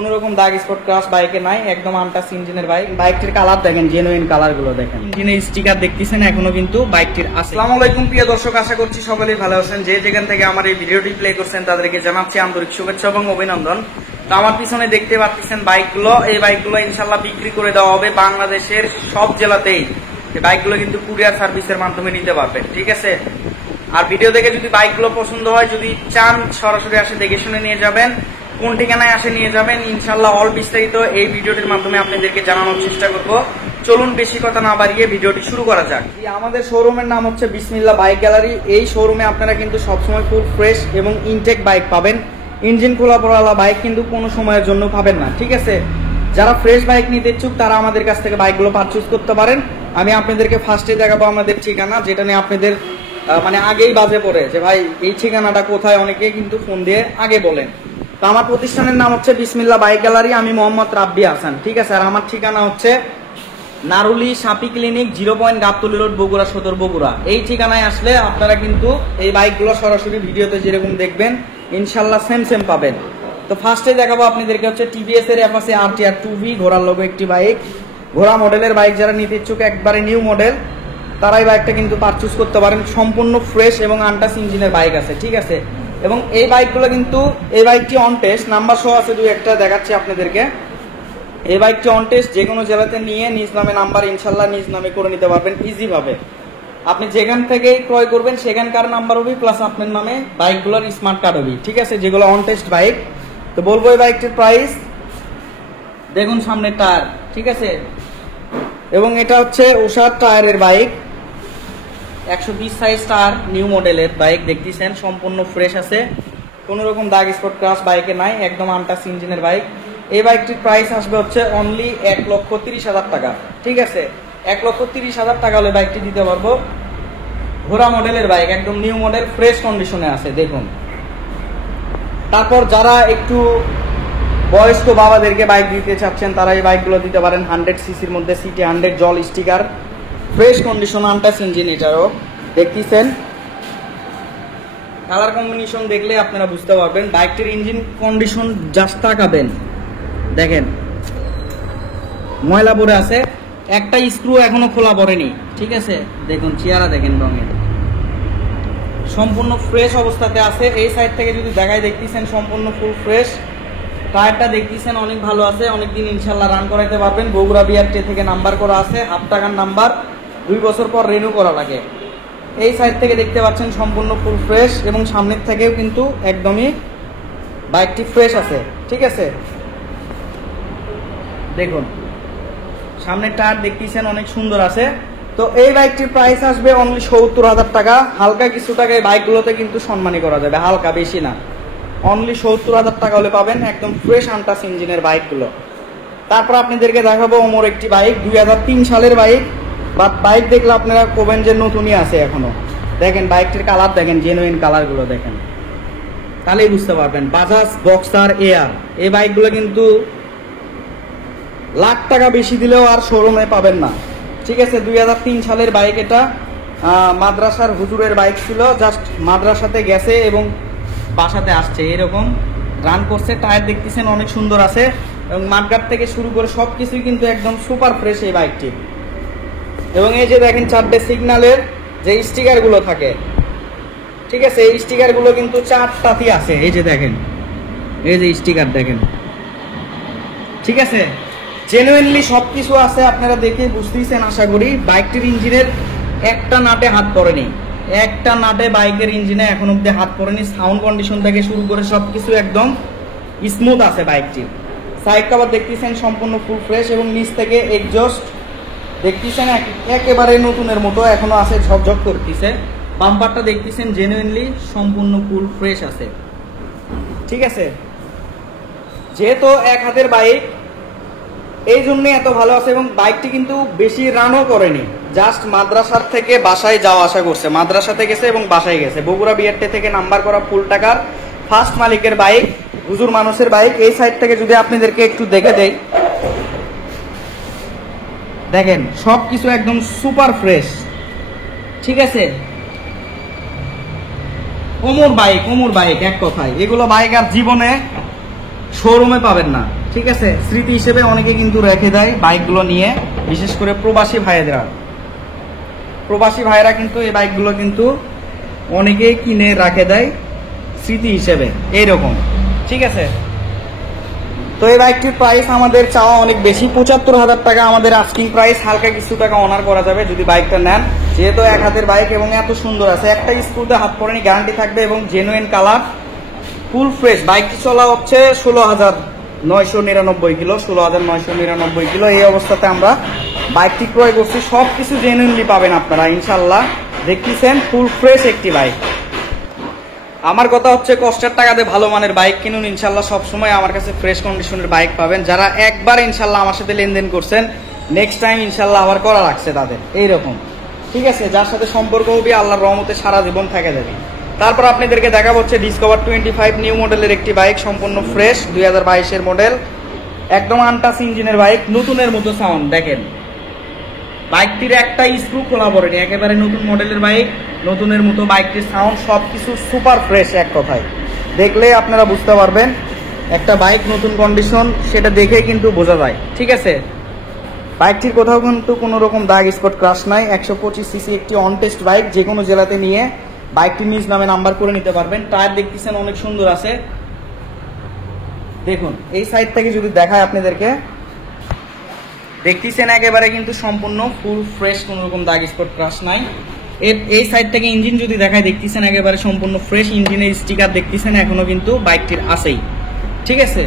কোন রকম দাগ স্পট ক্রাশ বাইকে নাই, একদম আনটাচ ইঞ্জিনের বাইক। বাইকটির কালার দেখেন, জেনুইন কালার গুলো দেখেন, ইঞ্জিনের স্টিকার দেখতেছেন এখনো কিন্তু বাইকটির আছে। আসসালামু আলাইকুম প্রিয় দর্শক, আশা করছি সকলেই ভালো আছেন। যে যেখান থেকে আমার এই ভিডিওটি প্লে করছেন তাদেরকে জানাচ্ছি আন্তরিক শুভেচ্ছা এবং অভিনন্দন। তো আমার পিছনে দেখতে পাচ্ছেন বাইকগুলো, এই বাইকগুলো ইনশাল্লাহ বিক্রি করে দেওয়া হবে বাংলাদেশের সব জেলাতেই। এই বাইকগুলো কিন্তু কুরিয়ার সার্ভিসের মাধ্যমে নিতে পারবেন, ঠিক আছে। আর ভিডিও দেখে যদি বাইকগুলো পছন্দ হয়, যদি চান সরাসরি আসে দেখে শুনে নিয়ে যাবেন, কোন ঠিকানায় আসে নিয়ে যাবেন, ইনশাল্লাহ অল বিস্তারিত এই ভিডিওটির মাধ্যমে আপনাদেরকে জানানোর চেষ্টা করব। চলুন বেশি কথা না বাড়িয়ে ভিডিওটি শুরু করা যাক। আমাদের শোরুমের নাম হচ্ছে বিসমিল্লাহ বাইক গ্যালারি। এই শোরুমে আপনারা কিন্তু সবসময় ফুল ফ্রেশ এবং ইনটেক বাইক পাবেন। ইঞ্জিন খোলা পড়ালা বাইক কিন্তু কোনো সময়ের জন্য পাবেন না, ঠিক আছে। যারা ফ্রেশ বাইক নিতে ইচ্ছুক তারা আমাদের কাছ থেকে বাইকগুলো পারচেজ করতে পারেন। আমি আপনাদেরকে ফার্স্টে দেখাবো আমাদের ঠিকানা, যেটা নিয়ে আপনাদের আগেই বাজে পড়ে যে ভাই এই ঠিকানাটা কোথায়, অনেকে কিন্তু ফোন দিয়ে আগে বলেন। তো আমার প্রতিষ্ঠানের নাম হচ্ছে বিসমিল্লাহ বাইক গ্যালারি, আমি মোহাম্মদ রাব্বি হাসান, ঠিক আছে। আর আমার ঠিকানা হচ্ছে নারুলি সাপি clinic, 0 point Gabtali road, Bogura Sadar, Bogura. এই ঠিকানায় আসলে আপনারা কিন্তু এই বাইকগুলো সরাসরি ভিডিওতে যেরকম দেখবেন ইনশাল্লাহ সেম পাবেন। তো ফার্স্টে দেখাবো আপনাদেরকে হচ্ছে টিভিএস এর অ্যাপাচি RTR 2V, ঘোড়ার লোগো একটি বাইক। ঘোড়া মডেলের বাইক যারা নিতে ইচ্ছুক, একবারে নিউ মডেল, তারা এই বাইকটা কিন্তু পারচেজ করতে পারেন। সম্পূর্ণ ফ্রেশ এবং আনটাচ ইঞ্জিনের বাইক আছে, ঠিক আছে। এবং এই বাইকগুলো কিন্তু, এই বাইকটি অন টেস্ট, নাম্বার সহ আছে, দুই একটা দেখাচ্ছি আপনাদেরকে। এই বাইকটি অন টেস্ট, যে কোনো জেলাতে নিয়ে নিজ নামে নাম্বার ইনশাল্লাহ নিজ নামে করে নিতে পারবেন ইজি ভাবে। আপনি যেখান থেকেই ক্রয় করবেন সেখানকার নাম্বার হবে, প্লাস আপনার নামে বাইকগুলোর স্মার্ট কার্ড হবে, ঠিক আছে, যেগুলো অন টেস্ট বাইক। তো বলবো এই বাইকটির প্রাইস দেখুন, সামনের টায়ার, ঠিক আছে। এবং এটা হচ্ছে উষার টায়ারের বাইক, 120 সাইজ টায়ার, নিউ মডেলের বাইক দেখতেছেন, সম্পূর্ণ ফ্রেশ আছে, কোনো রকম দাগ স্পট ক্রাশ বাইকে নাই, একদম আনটাচ ইঞ্জিনের বাইক। এই বাইকটির প্রাইস আসবে হচ্ছে অনলি 1,30,000 টাকা, ঠিক আছে। 1,30,000 টাকা হলে বাইকটি দিতে পারবো। ঘোড়া মডেলের বাইক, একদম নিউ মডেল, ফ্রেশ কন্ডিশনে আছে দেখুন। তারপর যারা একটু বয়স্ক বাবাদেরকে বাইক দিতে চাচ্ছেন তারা এই বাইকগুলো দিতে পারেন। 100 সিসির মধ্যে, সিটি 100, জল sticker, fresh condition, untouch engine. এটারও দেখতেছেন কালার কম্বিনেশন দেখলে আপনারা বুঝতে পারবেন। বাইকটির ইঞ্জিন কন্ডিশন জাস্ট তাকাবেন, দেখেন ময়লা পড়ে আছে, একটা স্ক্রু এখনো খোলা পড়েনি, ঠিক আছে। দেখুন চেহারা দেখেন, রঙের সম্পূর্ণ ফ্রেশ অবস্থাতে আছে। এই সাইড থেকে যদি দেখায় দেখতেছেন সম্পূর্ণ ফুল ফ্রেশ। টায়ারটা দেখতেছেন অনেক ভালো আছে, অনেকদিন ইনশাল্লাহ রান করাইতে পারবেন। বগুড়া BRT থেকে নাম্বার করা আছে, হাফ টাকার নাম্বার, 2 বছর পর রিনিউ করা লাগে। এই সাইড থেকে দেখতে পাচ্ছেন সম্পূর্ণ ফুল ফ্রেশ, এবং সামনের থেকেও কিন্তু একদমই বাইকটি ফ্রেশ আছে, ঠিক আছে। দেখুন সামনের টায়ার দেখতেছেন অনেক সুন্দর আছে। তো এই বাইকটির প্রাইস আসবে অনলি 70,000 টাকা। হালকা কিছু টাকা এই বাইকগুলোতে কিন্তু সম্মানী করা যাবে, হালকা, বেশি না। অনলি 70,000 টাকা হলে পাবেন একদম ফ্রেশ আনটাচ ইঞ্জিনের বাইকগুলো। তারপর আপনাদেরকে দেখাবো ওমর একটি বাইক, 2003 সালের বাইক, বাট বাইক দেখলে আপনারা কবেন যে নতুনই আছে এখনো। দেখেন বাইকটির কালার দেখেন, জেনুইন কালারগুলো দেখেন, তাহলেই বুঝতে পারবেন। বাজাজ বক্সার এয়ার, এই বাইকগুলো কিন্তু লাখ টাকা বেশি দিলেও আর শোরুমে পাবেন না, ঠিক আছে। 2003 সালের বাইক এটা। মাদ্রাসার হুজুরের বাইক ছিল, জাস্ট মাদ্রাসাতে গেছে এবং বাসাতে আসছে, এরকম রান করছে। টায়ার দেখতেছেন অনেক সুন্দর আছে, এবং মাঠগাট থেকে শুরু করে সবকিছুই কিন্তু একদম সুপার ফ্রেশ এই বাইকটি। এবং এই যে দেখেন 4টে সিগন্যালের যে স্টিকারগুলো থাকে, ঠিক আছে, এই স্টিকারগুলো কিন্তু 4টাতেই আছে। এই যে দেখেন, এই যে স্টিকার দেখেন, ঠিক আছে, জেনুইনলি সবকিছু আছে। আপনারা দেখে বুঝতেইছেন আশা করি। বাইকটির ইঞ্জিনের একটা নাটে হাত পড়েনি, একটা নাটে বাইকের ইঞ্জিনে এখন অব্দি হাত পড়েনি। সাউন্ড কন্ডিশন থেকে শুরু করে সবকিছু একদম স্মুথ আছে বাইকটির। সাইড কভার দেখতেছেন সম্পূর্ণ ফুল ফ্রেশ, এবং নিচ থেকে এক্সজস্ট দেখতেছেন একেবারে নতুনের মতো এখনো আছে, ঝকঝক করতেছে। বাম্পারটা দেখতেছেন জেনুইনলি সম্পূর্ণ ফুল ফ্রেশ আছে, ঠিক আছে। যেহেতু এক হাতের বাইক, এই জন্য এত ভালো আছে। এবং বাইকটি কিন্তু বেশি রানও করেনি, জাস্ট মাদ্রাসার থেকে বাসায় যাওয়া আসা করছে, মাদ্রাসাতে গেছে এবং বাসায় গেছে। বগুড়া BRT থেকে নাম্বার করা, ফুল টাকার, ফার্স্ট মালিকের বাইক, হুজুর মানুষের বাইক। এই সাইড থেকে যদি আপনাদেরকে একটু দেখে দেই, দেখেন সবকিছু একদম সুপার ফ্রেশ, ঠিক আছে। ওমর বাইক এক কথায়, এগুলো বাইক আর জীবনে শোরুমে পাবেন না, ঠিক আছে, স্মৃতি হিসেবে অনেকে কিন্তু রেখে দেয় বাইকগুলো নিয়ে, বিশেষ করে প্রবাসী ভাইয়েরা কিন্তু এই বাইকগুলো কিন্তু অনেকেই কিনে রাখে দেয় স্মৃতি হিসেবে এইরকম। ঠিক আছে, তো এই বাইকটির প্রাইস আমাদের চাওয়া অনেক বেশি, ৭৫,০০০ টাকা আমাদের আস্কিং প্রাইস। হালকা কিছু টাকা অনার করা যাবে যদি বাইকটা নেন, যেহেতু এক হাতের বাইক এবং এত সুন্দর আছে, একটা স্ক্রুতে হাত পড়েনি গ্যারান্টি থাকবে এবং জেনুইন কালার, ফুল ফ্রেশ। বাইকটি চলা হচ্ছে ১৬,৯৯৯ কিলো, ১৬,৯৯৯ কিলো। এই অবস্থাতে আমরা বাইকটি ক্রয় করছি, সবকিছু জেনুইনলি পাবেন আপনারা ইনশাল্লাহ। দেখতেছেন ফুল ফ্রেশ একটি বাইক। আমার কথা হচ্ছে কষ্টের টাকাতে ভালো মানের বাইক কিনুন, ইনশাল্লাহ সবসময় আমার কাছে ফ্রেশ কন্ডিশনের বাইক পাবেন। যারা একবার ইনশাল্লাহ আমার সাথে লেনদেন করছেন, নেক্সট টাইম ইনশাল্লাহ আবার করা লাগছে তাদের এইরকম। ঠিক আছে, যার সাথে সম্পর্ক হবে আল্লাহর রহমতে সারা জীবন থেকে যাবে। তারপর আপনাদেরকে দেখা হচ্ছে ডিসকভার 25 নিউ মডেলের একটি বাইক, সম্পূর্ণ ফ্রেশ, 2022-এর মডেল, একদম আনটাচ ইঞ্জিনের বাইক, নতুনের মতো সাউন্ড। দেখেন বাইকটির একটা স্ক্রু খোলা পড়েনি, একেবারে নতুন মডেলের বাইক, নতুনের মতো বাইকটির সাউন্ড, সবকিছু সুপার ফ্রেশ। এক কথায় দেখলে আপনারা বুঝতে পারবেন একটা বাইক নতুন কন্ডিশন, সেটা দেখে কিন্তু বোঝা যায়। ঠিক আছে, বাইকটির কোথাও কিন্তু কোনো রকম দাগ স্পট ক্রাশ নাই। 125 সিসি একটি অন টেস্ট বাইক, যে কোনো জেলাতে নিয়ে বাইকটি নিজ নামে নাম্বার করে নিতে পারবেন। টায়ার দেখতেছেন অনেক সুন্দর আছে। দেখুন এই সাইড থেকে যদি দেখায় আপনাদেরকে, দেখতেছেন একেবারে কিন্তু সম্পূর্ণ ফুল ফ্রেশ, কোনো রকম দাগ স্পট ক্রাশ নাই। এই সাইড থেকে ইঞ্জিন যদি দেখায়, দেখতেছেন একেবারে সম্পূর্ণ ফ্রেশ, ইঞ্জিনের স্টিকার দেখতেছেন এখনো কিন্তু বাইকটির আছেই। ঠিক আছে,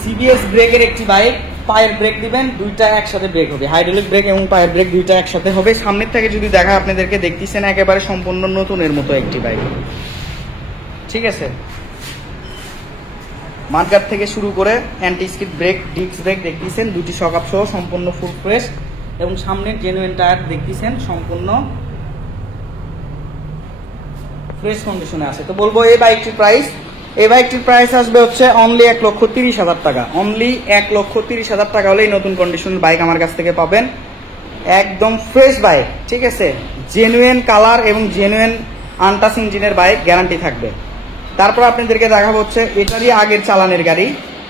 সিবিএস ব্রেকের একটি বাইক, পায়ের ব্রেক দিবেন, দুইটা একসাথে ব্রেক হবে, হাইড্রোলিক ব্রেক এবং পায়ের ব্রেক দুইটা একসাথে হবে। সামনের থেকে যদি দেখায় আপনাদেরকে, দেখতেছেন একেবারে সম্পূর্ণ নতুনের মতো একটি বাইক। ঠিক আছে, মাঠগার্ড থেকে শুরু করে anti skid brake, disc brake দেখতেছেন, দুটি শকআপ সহ সম্পূর্ণ ফুল ফ্রেশ এবং সামনের জেনুইন টায়ার দেখতেছেন সম্পূর্ণ ফ্রেশ কন্ডিশনে আছে। তো বলবো এই বাইকটির প্রাইস আসবে হচ্ছে অনলি ১,৩০,০০০ টাকা। অনলি ১,৩০,০০০ টাকা হলেই নতুন কন্ডিশনের বাইক আমার কাছ থেকে পাবেন, একদম ফ্রেশ বাইক। ঠিক আছে, জেনুইন কালার এবং জেনুইন আনটাচ ইঞ্জিনের বাইক, গ্যারান্টি থাকবে। তারপর আপনাদেরকে দেখাবো হচ্ছে এটারই আগের চালানের গাড়ি,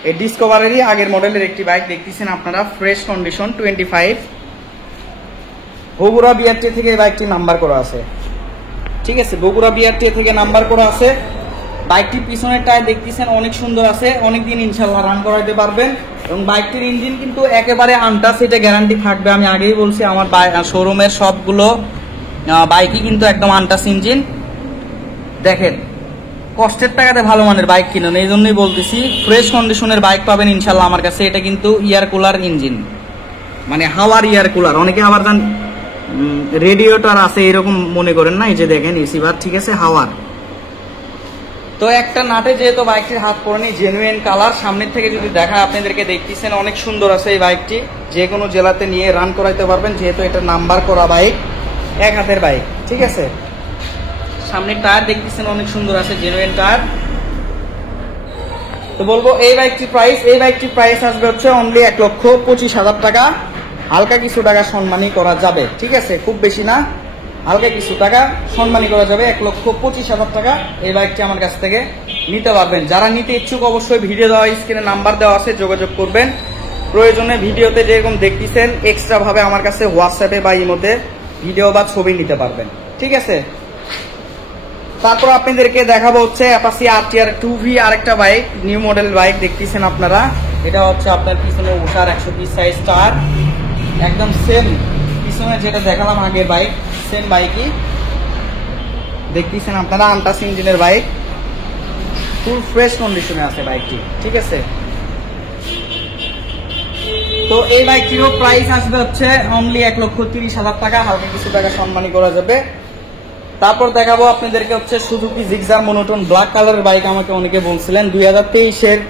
এই ডিসকভারেরই আগের মডেলের একটি বাইক দেখতেছেন আপনারা, ফ্রেশ কন্ডিশন, 25, বগুড়া বিআরটি থেকে এই বাইকটি নাম্বার করা আছে। ঠিক আছে, বগুড়া বিআরটি থেকে নাম্বার করা আছে। বাইকটির পিছনের টায়ার দেখতেছেন অনেক সুন্দর আছে, অনেকদিন ইনশাল্লাহ রান করাইতে পারবেন। এবং বাইকটির ইঞ্জিন কিন্তু একেবারে আনটাচ, এটা গ্যারান্টি থাকবে। আমি আগেই বলছি আমার শোরুমের সবগুলো বাইকই কিন্তু একদম আনটাচ ইঞ্জিন। দেখেন কষ্টের টাকাতে ভালো মানের বাইক কিনুন, এই জন্যই বলতেছি ফ্রেশ কন্ডিশনের বাইক পাবেন ইনশাল্লাহ আমার কাছে। এটা কিন্তু ইয়ার কুলার ইঞ্জিন, মানে হাওয়ার ইয়ার কুলার, অনেকে আবার যান রেডিয়েটর আছে এরকম মনে করেন না, এই যে দেখেন এসি বার, ঠিক আছে, হাওয়ার। তো একটা নাটে যেহেতু বাইকটির হাত পড়েনি, জেনুইন কালার। সামনের থেকে যদি দেখা আপনাদেরকে, দেখতেছেন অনেক সুন্দর আছে এই বাইকটি, যে কোনো জেলাতে নিয়ে রান করাইতে পারবেন, যেহেতু এটা নাম্বার করা বাইক, এক হাতের বাইক। ঠিক আছে, সামনের টায়ার দেখতেছেন অনেক সুন্দর আছে, জেনুইন টায়ার। তো বলবো এই বাইকটির প্রাইস আসবে হচ্ছে অনলি ১,২৫,০০০ টাকা। হালকা কিছু টাকা সম্মানী করা যাবে। ঠিক আছে, খুব বেশি না, হালকা কিছু টাকা সম্মানী করা যাবে। ১,২৫,০০০ টাকা এই বাইকটি আমার কাছ থেকে নিতে পারবেন। যারা নিতে ইচ্ছুক অবশ্যই ভিডিও দেওয়া স্ক্রিনে নাম্বার দেওয়া আছে, যোগাযোগ করবেন। প্রয়োজনে ভিডিওতে যেরকম দেখতেছেন এক্সট্রা ভাবে আমার কাছে হোয়াটসঅ্যাপে বা ইমোতে ভিডিও বা ছবি নিতে পারবেন। ঠিক আছে, তারপর আপনাদেরকে দেখাবো হচ্ছে অ্যাপাচি RTR 2V, আরেকটা বাইক, নিউ মডেল বাইক দেখতেছেন আপনারা। এটা হচ্ছে আপনার পিছনে উষার 120 সাইজ টায়ার, একদম সেম পিছনে যেটা দেখালাম আগের বাইক, সেম বাইকই দেখতেছেন আপনারা, আনটাচ ইঞ্জিনের বাইক, ফুল ফ্রেশ কন্ডিশনে আছে বাইকটি। ঠিক আছে, তো এই বাইকটিরও প্রাইস আসবে হচ্ছে অনলি ১,৩০,০০০ টাকা, হালকা কিছু টাকা সম্মানী করা যাবে। তারপর দেখাবো আপনাদেরকে হচ্ছে সুজুকি জিক্সার মনোটোন ব্ল্যাক কালারের বাইক। আমাকে অনেকে বলছিলেন 2023-এর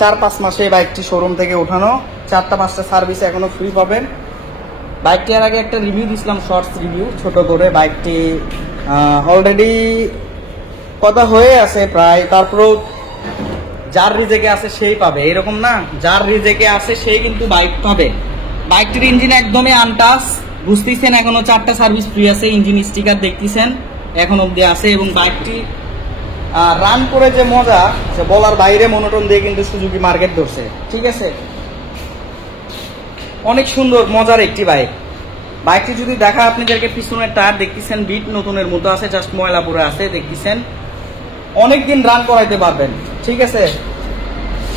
4-5 মাসে এই বাইকটি শোরুম থেকে ওঠানো, 4টা-5টা সার্ভিস এখনো ফ্রি পাবেন। বাইকটি এর আগে একটা রিভিউ দিয়েছিলাম, শর্টস রিভিউ ছোট করে। বাইকটি অলরেডি কথা হয়ে আছে প্রায়, তারপরেও যার রিজেকে আছে সেই পাবে, এরকম না, যার রিজেকে আছে সেই কিন্তু বাইক পাবে। বাইকটির ইঞ্জিন একদমই আনটাচ, বুঝতেছেন এখনো 4টা সার্ভিস ফ্রি আছে, ইঞ্জিন স্টিকার দেখতেছেন এখন অব্দি আছে। এবং বাইকটি রান করে যে মজা সে বলার বাইরে, মনোটন দিয়ে কিন্তু সুজুকি মার্কেট ধরছে। ঠিক আছে, অনেক সুন্দর মজার একটি বাইক। বাইকটি যদি দেখা আপনাদেরকে, পিছনের টায়ার দেখতেছেন বিট নতুনের মতো আছে, জাস্ট ময়লা পরে আছে দেখতেছেন, অনেকদিন রান করাইতে পারবেন। ঠিক আছে,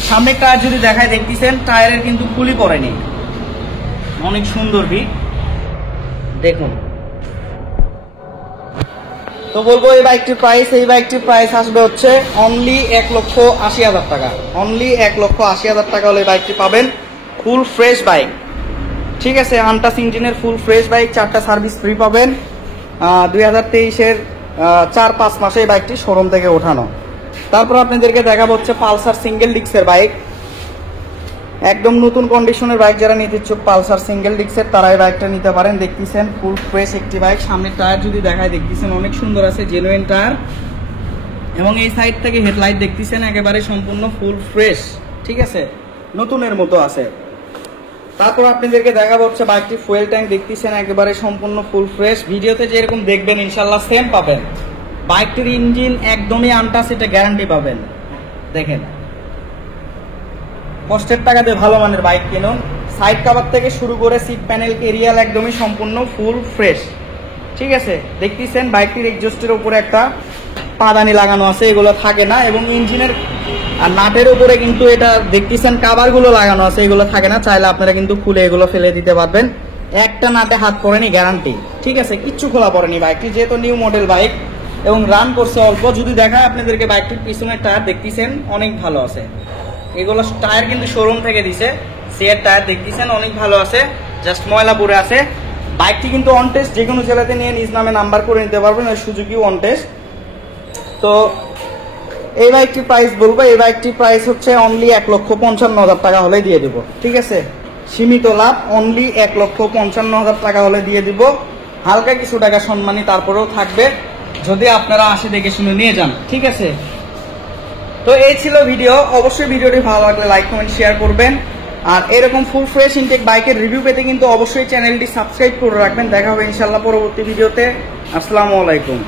সামনের টায়ার যদি দেখায় দেখতেছেন টায়ারের কিন্তু খুলি পড়েনি, অনেক সুন্দর বিট দেখুন। তো বলবো এই বাইকটির প্রাইস আসবে হচ্ছে অনলি 1,80,000 টাকা। অনলি 1,80,000 টাকা হলে বাইকটি পাবেন, ফুল ফ্রেশ বাইক। ঠিক আছে, আনটাচ ইঞ্জিনের ফুল ফ্রেশ বাইক, 4টা সার্ভিস ফ্রি পাবেন। 2023-এর 4-5 মাসে এই বাইকটি শোরুম থেকে ওঠানো। তারপর আপনাদেরকে দেখাবো হচ্ছে পালসার সিঙ্গেল ডিস্কের বাইক, একদম নতুন কন্ডিশনের বাইক। যারা নিতে ইচ্ছুক পালসার সিঙ্গেল ডিস্কের, তারা এই বাইকটা নিতে পারেন। দেখতেছেন ফুল ফ্রেশ একটি বাইক। সামনের টায়ার যদি দেখায় দেখতেছেন অনেক সুন্দর আছে, জেনুইন টায়ার, এবং এই সাইড থেকে হেডলাইট দেখতেছেন একেবারে সম্পূর্ণ ফুল ফ্রেশ। ঠিক আছে, নতুনের মতো আছে। তারপর আপনাদেরকে দেখাবো হচ্ছে বাইকটি ফুয়েল ট্যাঙ্ক দেখতেছেন একেবারে সম্পূর্ণ ফুল ফ্রেশ। ভিডিওতে যেরকম দেখবেন ইনশাল্লাহ সেম পাবেন। বাইকটির ইঞ্জিন একদমই আনটাচ, এটা গ্যারান্টি পাবেন। দেখেন, কষ্টের টাকা দিয়ে ভালো মানের বাইক কিনুন। সাইড কভার থেকে শুরু করে সিট প্যানেল কেরিয়াল একদমই সম্পূর্ণ ফুল ফ্রেশ। ঠিক আছে, দেখতেছেন বাইকটির এক্সজস্টের উপরে একটা পাদানি লাগানো আছে, এগুলো থাকে না, এবং ইঞ্জিনের আর নাটের উপরে কিন্তু এটা দেখতেছেন কাভারগুলো লাগানো আছে, এগুলো থাকে না। চাইলে আপনারা কিন্তু খুলে এগুলো ফেলে দিতে পারবেন। একটা নাটে হাত পড়েনি, গ্যারান্টি। ঠিক আছে, কিচ্ছু খোলা পড়েনি বাইকটি, যেহেতু নিউ মডেল বাইক এবং রান করছে অল্প। যদি দেখায় আপনাদেরকে বাইকটির পিছনের টায়ার দেখতেছেন অনেক ভালো আছে, এগুলো টায়ার কিন্তু শোরুম থেকে দিছে। সিয়ের টায়ার দেখতেছেন অনেক ভালো আছে, জাস্ট ময়লা পরে আছে। বাইকটি কিন্তু অন টেস্ট, যে কোনো জেলাতে নিয়ে নিজ নামে নাম্বার করে নিতে পারবেন, ওই সুজুকি অন টেস্ট। তো এই বাইকটির প্রাইস বলবো, এই বাইকটির প্রাইস হচ্ছে অনলি 1,55,000 টাকা হলে দিয়ে দিব। ঠিক আছে, সীমিত লাভ, অনলি 1,55,000 টাকা হলে দিয়ে দিব। হালকা কিছু টাকা সম্মানী তারপরেও থাকবে যদি আপনারা আসে দেখে শুনে নিয়ে যান। ঠিক আছে, তো এই ছিল ভিডিও। অবশ্যই ভিডিওটি ভালো লাগলে লাইক কমেন্ট শেয়ার করবেন। আর এরকম ফুল ফ্রেশ ইনটেক বাইকের রিভিউ পেতে কিন্তু অবশ্যই চ্যানেলটি সাবস্ক্রাইব করে রাখবেন। দেখা হবে ইনশাল্লাহ পরবর্তী ভিডিওতে। আসসালামু আলাইকুম।